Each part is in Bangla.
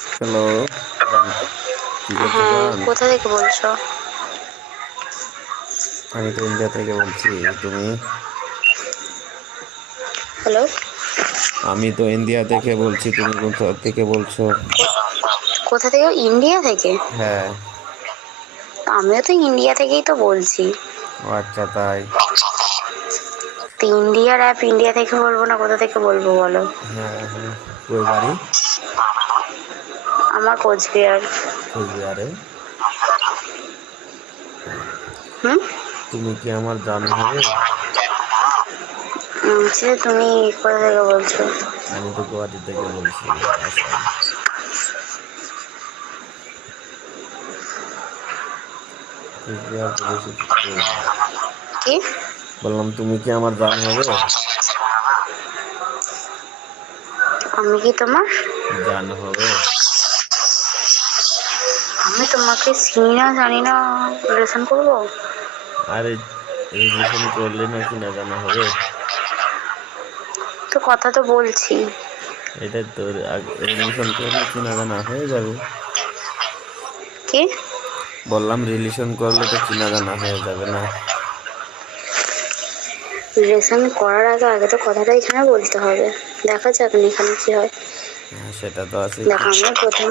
হ্যালো হ্যাঁ কোথা থেকে বলছো? আমি তো ইন্ডিয়া থেকে বলছি তুমি? হ্যালো আমি তো ইন্ডিয়া থেকে বলছি তুমি কোথা থেকে বলছো? কোথা থেকে? ইন্ডিয়া থেকে? হ্যাঁ। আমিও তো ইন্ডিয়া থেকেই তো বলছি। আচ্ছা তাই। তো ইন্ডিয়ার অ্যাপ ইন্ডিয়া থেকে বলব না কোথা থেকে বলব বলো? হ্যাঁ হ্যাঁ। কই বাড়ি? আমার কোচবিহার কোচবিহারে হুম? তুমি কি আমার জান হবে বলছি যে তুমি কোথা থেকে বলছো? আমি তো গুয়াহাটি থেকে বলছি। আসাম। কোচবিহার প্রবেশিত ট্রেন। কি? বললাম তুমি কি আমার জান হবে আমি কি তোমার? জান হবে আমি তোমাকে চিনি না জানি না। রিলেশন করব? আরে রিলেশন করলে নাকি না জানা হবে? তো কথা তো বলছি। এটা তো রিলেশন করলে কি না জানা হয়ে যাবে। কি? বললাম রিলেশন করলে তো চিনা জানা হয়ে যাবে না। রিলেশন করার আগে আগে তো কথাটা এখানে বলতে হবে। দেখা যাক না এখানে কি হয়। হ্যাঁ, সেটা তো আছে দেখো আমিও প্রথম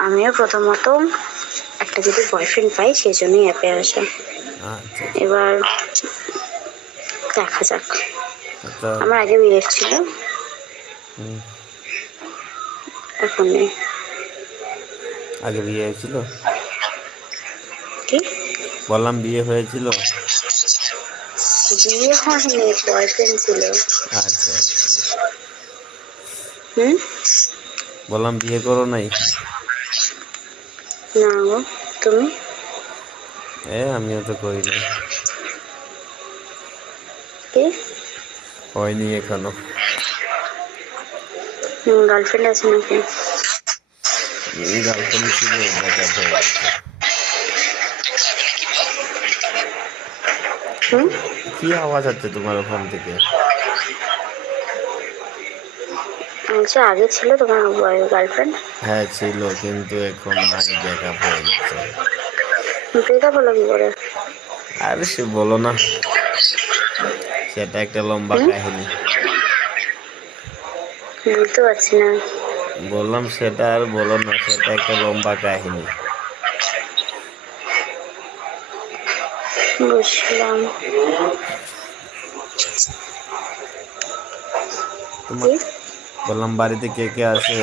আমিও প্রথমত একটা যদি বয়ফ্রেন্ড পাই সেই জন্যই অ্যাপে আসা। আচ্ছা। এবার দেখা যাক। আচ্ছা। আমার আগে বিয়ে ছিল। এখন নেই। আগে বিয়ে হয়েছিল? কি? বললাম বিয়ে হয়েছিল? বিয়ে হয়নি বয়ফ্রেন্ড ছিল। আচ্ছা আচ্ছা। হুম? বললাম বিয়ে করো নাই? না গো তুমি? এ আমিও তো করি নাই কি? হয়নি এখনও? গার্লফ্রেন্ড আছে নাকি? গার্লফ্রেন্ড ছিল হয়ে গেছে। কি আওয়াজ হচ্ছে তোমার ওখান থেকে? বলছি আগে ছিল তোমার গার্লফ্রেন্ড হ্যাঁ ছিল কিন্তু এখন নাই ব্রেকআপ হয়ে গেছে। ব্রেকআপ হলো কি করে? আরে সে বলো না। সেটা একটা লম্বা কাহিনী। বুঝতে পারছি না। বললাম সেটা আর বলো না সেটা একটা লম্বা কাহিনী। বুঝলাম। তোমার বললাম বাড়িতে কে কে আছে?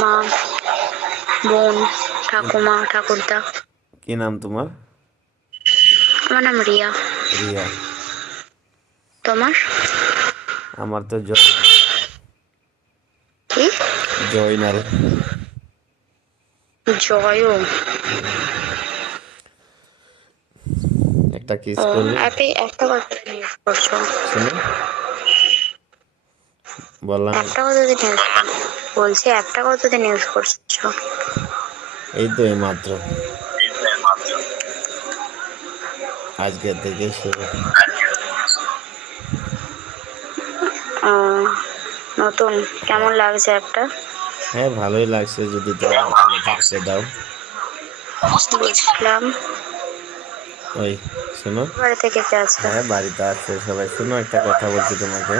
মা বোন ঠাকুমা ঠাকুরদা। কি নাম তোমার? আমার নাম রিয়া। রিয়া। তোমার? আমার তো জয়। কি? জয়নাল জয় একটা কিস করলে অ্যাপে একটা কথা ইউজ করছ শুনো। বললাম। একটা কতদিন ইউজ বলছি অ্যাপটা কতদিন ইউজ করছ? এই তো এই মাত্র। আজকে থেকে শুরু। নতুন। কেমন লাগছে অ্যাপটা হ্যাঁ ভালোই লাগছে। যদি তোমার ভালো থাকতে দাও। বুঝলাম। ওই শোনো। বাড়ি থেকে কে আছে? হ্যাঁ বাড়িতে আছে সবাই। শোনো একটা কথা বলছি তোমাকে।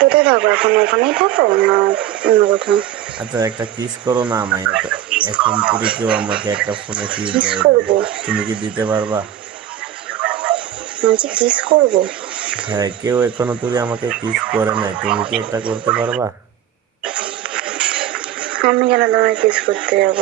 কোথায় থাকো এখন? ওখানেই থাকো না অন্য কোথাও? আচ্ছা একটা কিস করো না আমায়। এখন পুরি কেউ আমাকে একটা ফোনে কিস করব? তুমি কি দিতে পারবা? বলছি কিস করব? হ্যাঁ কেউ এখনও তুমি আমাকে কিস করে নাই। তুমি কি একটা করতে পারবা? আমি কেন তোমায় কিস করতে যাব।